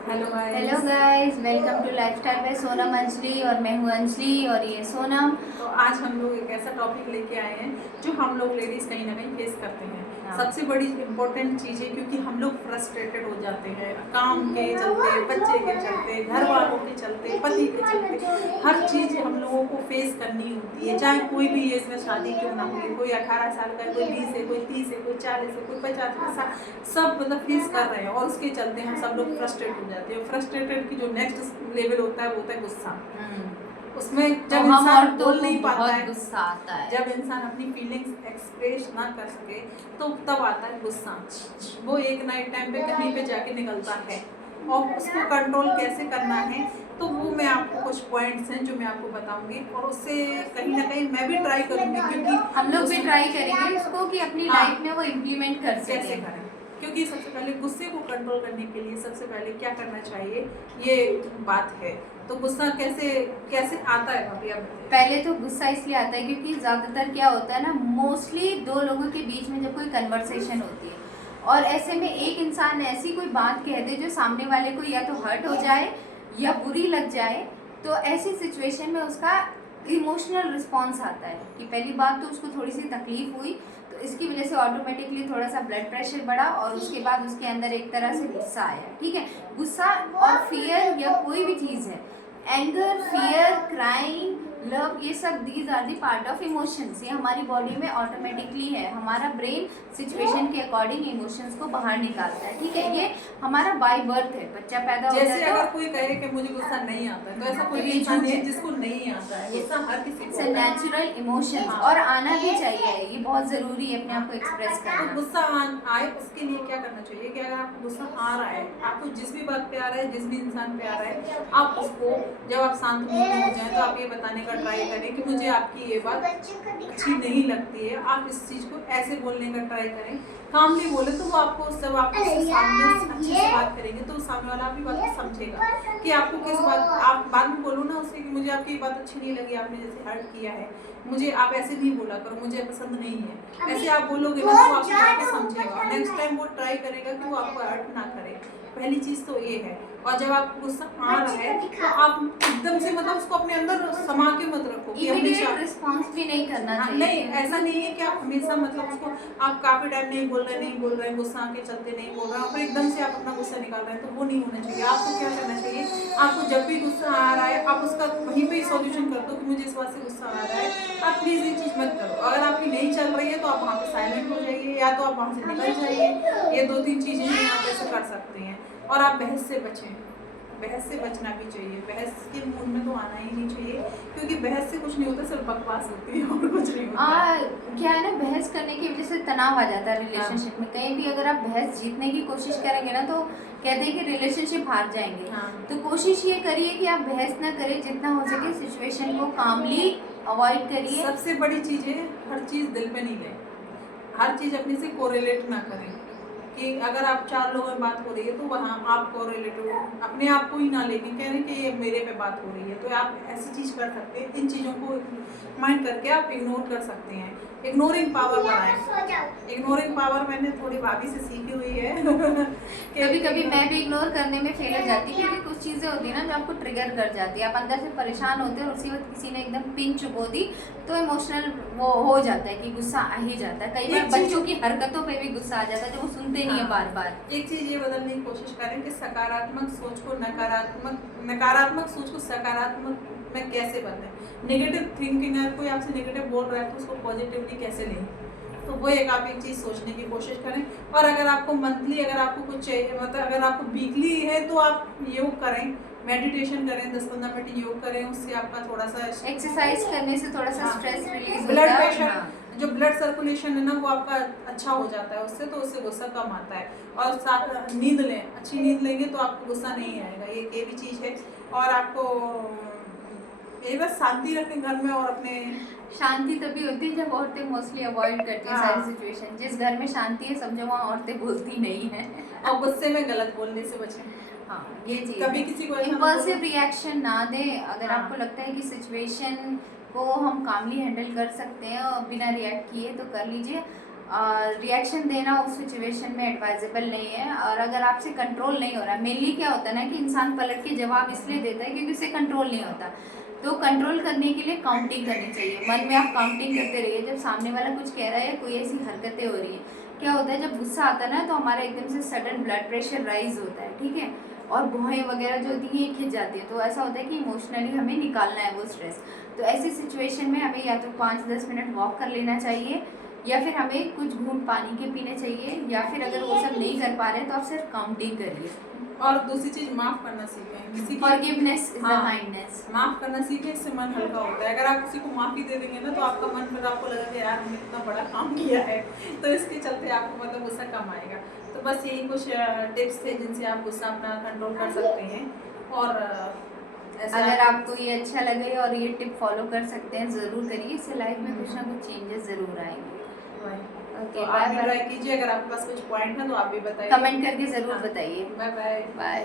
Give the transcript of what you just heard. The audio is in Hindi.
Hello guys, welcome to lifestyle by Sonam Anjali. और मैं हूँ अंजलि और ये सोनम। तो आज हम लोग एक ऐसा टॉपिक लेके आए हैं जो हम लोग लेडीज़ कहीं ना कहीं फेस करते हैं। सबसे बड़ी इम्पोर्टेंट चीज़ है क्योंकि हम लोग फ्रस्ट्रेटेड हो जाते हैं काम के चलते, बच्चे के चलते, घर वालों के चलते, पति के चलते। हर चीज़ हम लोगों को फेस करनी होती है, चाहे कोई भी एज में शादी क्यों ना हुई, कोई 18 साल का है, कोई 20 है, कोई 30 है, कोई 40 है, कोई 50 है, सब मतलब फेस कर रहे हैं और उसके चलते हम सब लोग फ्रस्ट्रेट हो जाते हैं। फ्रस्ट्रेटेड की जो नेक्स्ट लेवल होता है वो होता है गुस्सा। उसमें जब इंसान बोल नहीं पाता है, गुस्सा आता है। जब इंसान अपनी फीलिंग्स एक्सप्रेस ना कर सके तो तब आता है गुस्सा। वो एक नाइट टाइम पे कहीं पे जाके निकलता है और उसको कंट्रोल कैसे करना है तो वो मैं आपको कुछ पॉइंट्स हैं जो मैं आपको बताऊंगी और उससे कहीं ना कहीं मैं भी ट्राई करूंगी क्योंकि हम लोग भी ट्राई करेंगे इसको कि अपनी लाइफ में वो इम्प्लीमेंट कर कैसे सकें। करें। क्योंकि सबसे पहले गुस्से को कंट्रोल करने के लिए सबसे पहले क्या करना चाहिए ये बात है। तो गुस्सा कैसे कैसे आता है भाभी आप बताइए। पहले तो गुस्सा इसलिए आता है क्योंकि ज़्यादातर क्या होता है ना, मोस्टली दो लोगों के बीच में जब कोई कन्वर्सेशन होती है और ऐसे में एक इंसान ऐसी कोई बात कह दे जो सामने वाले को या तो हर्ट हो जाए या बुरी लग जाए, तो ऐसी सिचुएशन में उसका इमोशनल रिस्पॉन्स आता है कि पहली बात तो उसको थोड़ी सी तकलीफ हुई, तो इसकी वजह से ऑटोमेटिकली थोड़ा सा ब्लड प्रेशर बढ़ा और उसके बाद उसके अंदर एक तरह से गुस्सा आया। ठीक है, गुस्सा और फियर या कोई भी चीज़ है, एंगर, फियर, क्राइम, लव, ये सब these are the part of emotions. ये हमारी बॉडी में ऑटोमेटिकली है। हमारा ब्रेन सिचुएशन के अकॉर्डिंग इमोशंस को बाहर निकालता है। ठीक है, ये हमारा बाय बर्थ है। बच्चा पैदा होता है जैसे अगर कोई कहे कि मुझे गुस्सा नहीं आता है तो ऐसा कोई इंसान नहीं है जिसको नहीं आता है। गुस्सा हर किसी को आता है। नेचुरल इमोशन और आना भी चाहिए, ये बहुत ज़रूरी है अपने आप को एक्सप्रेस तो करना। गुस्सा आए उसके लिए क्या करना चाहिए कि अगर आपको गुस्सा आ रहा है, आपको जिस भी बात पे आ रहा है, जिस भी इंसान पे आ रहा है, आप उसको जब आप शांत मूड में हो जाए तो आप ये बताने का ट्राई करें कि मुझे आपकी ये बात अच्छी नहीं लगती है। आप इस चीज़ को ऐसे बोलने का ट्राई करें, कामली बोले तो वो आपको जब आप उसके सामने अच्छे से बात करेंगे तो सामने वाला आपकी बात को समझेगा कि आपको किस बात। आप बाद में बोलो ना उसे कि मुझे आपकी बात अच्छी नहीं लगी, आपने जैसे हर्ट किया है, मुझे आप ऐसे नहीं बोला करो, मुझे पसंद नहीं है। ऐसे आप बोलोगे ना तो आपकी बात को समझेगा, नेक्स्ट टाइम वो ट्राई करेगा कि वो आपको हर्ट ना करे। पहली चीज़ तो ये है। और जब आपको गुस्सा आ रहा है तो आप एकदम से मतलब उसको अपने अंदर समा के मत रखो कि हमेशा रिस्पॉन्स भी नहीं करना चाहिए। नहीं, ऐसा नहीं है कि आप हमेशा मतलब उसको आप काफी टाइम नहीं बोल रहे हैं, गुस्सा के चलते नहीं बोल रहे हैं और फिर एकदम से आप अपना गुस्सा निकाल रहे हैं, तो वो नहीं होना चाहिए। आपको क्या करना चाहिए, आपको जब भी गुस्सा आ रहा है आप उसका वहीं पे ही सॉल्यूशन कर दो कि मुझे इस बात से गुस्सा आ रहा है, आप प्लीज ये चीज मत करो। अगर आपकी नहीं चल रही है तो आप वहाँ पे साइलेंट हो जाइए या तो आप वहाँ से निकल जाइए। ये 2-3 चीजें हैं आप ऐसे कर सकते हैं। और आप बहस से बचें, बहस से बचना भी चाहिए। बहस के मूड में तो आना ही नहीं चाहिए क्योंकि बहस से कुछ नहीं होता, सिर्फ बकवास होती है और कुछ नहीं होता। क्या है ना, बहस करने की वजह से तनाव आ जाता है रिलेशनशिप में। कहीं भी अगर आप बहस जीतने की कोशिश करेंगे ना तो कहते हैं कि रिलेशनशिप हार जाएंगे। तो कोशिश ये करिए कि आप बहस ना करें, जितना हो सके सिचुएशन को कामली अवॉइड करिए। सबसे बड़ी चीज़ है हर चीज़ दिल पे नहीं लें, हर चीज़ अपने से कोरिलेट ना करें कि अगर आप 4 लोगों में बात हो रही है तो वहाँ आप कोरिलेट अपने आप को ही ना लेके कह रहे हैं कि ये मेरे पे बात हो रही है। तो आप ऐसी चीज़ कर सकते हैं, इन चीज़ों को माइंड करके आप इग्नोर कर सकते हैं। इग्नोरिंग पावर बढ़ाएं। इग्नोरिंग पावर मैंने थोड़ी भाभी से सीखी हुई है कभी कभी मैं भी इग्नोर करने में फेल हो जाती हूँ क्योंकि कुछ चीज़ें होती है ना जो आपको ट्रिगर कर जाती है। आप अंदर से परेशान होते हैं और उसी वक्त किसी ने एकदम पिन चुबो दी तो इमोशनल वो हो जाता है कि गुस्सा आ ही जाता है। कई बार बच्चों की हरकतों पे भी गुस्सा आ जाता है जो वो सुनते नहीं है बार बार। एक चीज़ ये बदलने की कोशिश करें कि सकारात्मक सोच को नकारात्मक सोच को सकारात्मक में कैसे बदलें। नेगेटिव थिंकिंग, अगर कोई आपसे नेगेटिव बोल रहा है तो उसको पॉजिटिवली कैसे लें, तो वो आप एक चीज़ सोचने की कोशिश करें। और अगर आपको मंथली अगर आपको कुछ चाहिए, मतलब अगर आपको वीकली है तो आप योग करें, मेडिटेशन करें, 10-15 मिनट योग करें, उससे आपका थोड़ा सा एक्सरसाइज करने से थोड़ा सा स्ट्रेस रिलीज होता ब्लड है। प्रेशर जो ब्लड सर्कुलेशन है ना वो आपका अच्छा हो जाता है उससे, तो उससे गुस्सा कम आता है। और साथ नींद लें, अच्छी नींद लेंगे तो आपको गुस्सा नहीं आएगा, ये भी चीज़ है। और आपको ये बस शांति रखें घर में और अपने शांति तभी होती है जब औरतें मोस्टली अवॉइड करती हैं सारी सिचुएशन। जिस घर में शांति है समझो वहाँ औरतें बोलती नहीं है और गुस्से में गलत बोलने से बचें। हाँ, ये चीज़ कभी किसी को इम्पल्सिव रिएक्शन ना दें। अगर आपको लगता है कि सिचुएशन को हम कामली हैंडल कर सकते हैं और बिना रिएक्ट किए तो कर लीजिए। रिएक्शन देना उस सिचुएशन में एडवाइजेबल नहीं है। और अगर आपसे कंट्रोल नहीं हो रहा, मेनली क्या होता है ना कि इंसान पलट के जवाब इसलिए देता है क्योंकि उसे कंट्रोल नहीं होता। तो कंट्रोल करने के लिए काउंटिंग करनी चाहिए। मन में आप काउंटिंग करते रहिए। जब सामने वाला कुछ कह रहा है या कोई ऐसी हरकतें हो रही है, क्या होता है जब गुस्सा आता है ना तो हमारा एकदम से सडन ब्लड प्रेशर राइज होता है, ठीक है, और भौहें वगैरह जो होती हैं ये खिंच जाती है। तो ऐसा होता है कि इमोशनली हमें निकालना है वो स्ट्रेस। तो ऐसी सिचुएशन में हमें या तो 5-10 मिनट वॉक कर लेना चाहिए, या फिर हमें कुछ घूंट पानी के पीने चाहिए, या फिर अगर वो सब नहीं कर पा रहे तो आप सिर्फ काउंटिंग करिए। और दूसरी चीज, माफ करना सीखें। किसी की फॉरगिवनेस इज द हाँ, काइंडनेस। माफ करना सीखें, इससे मन हल्का होता है। अगर आप किसी को माफी दे देंगे ना तो आपका मन, फिर आपको लगेगा यार हमने इतना बड़ा काम किया है, तो इसके चलते आपको मतलब गुस्सा कम आएगा। तो बस यही कुछ टिप्स थे जिनसे आप गुस्सा अपना कंट्रोल कर सकते हैं। और अगर आपको ये अच्छा लगे और ये टिप फॉलो कर सकते हैं, ज़रूर करिए। इससे लाइफ में कुछ ना कुछ चेंजेस ज़रूर आएंगे। तो आप भी ट्राई कीजिए। अगर आपके पास कुछ पॉइंट है तो आप भी बताइए, कमेंट करके ज़रूर बताइए। Bye bye. बाय।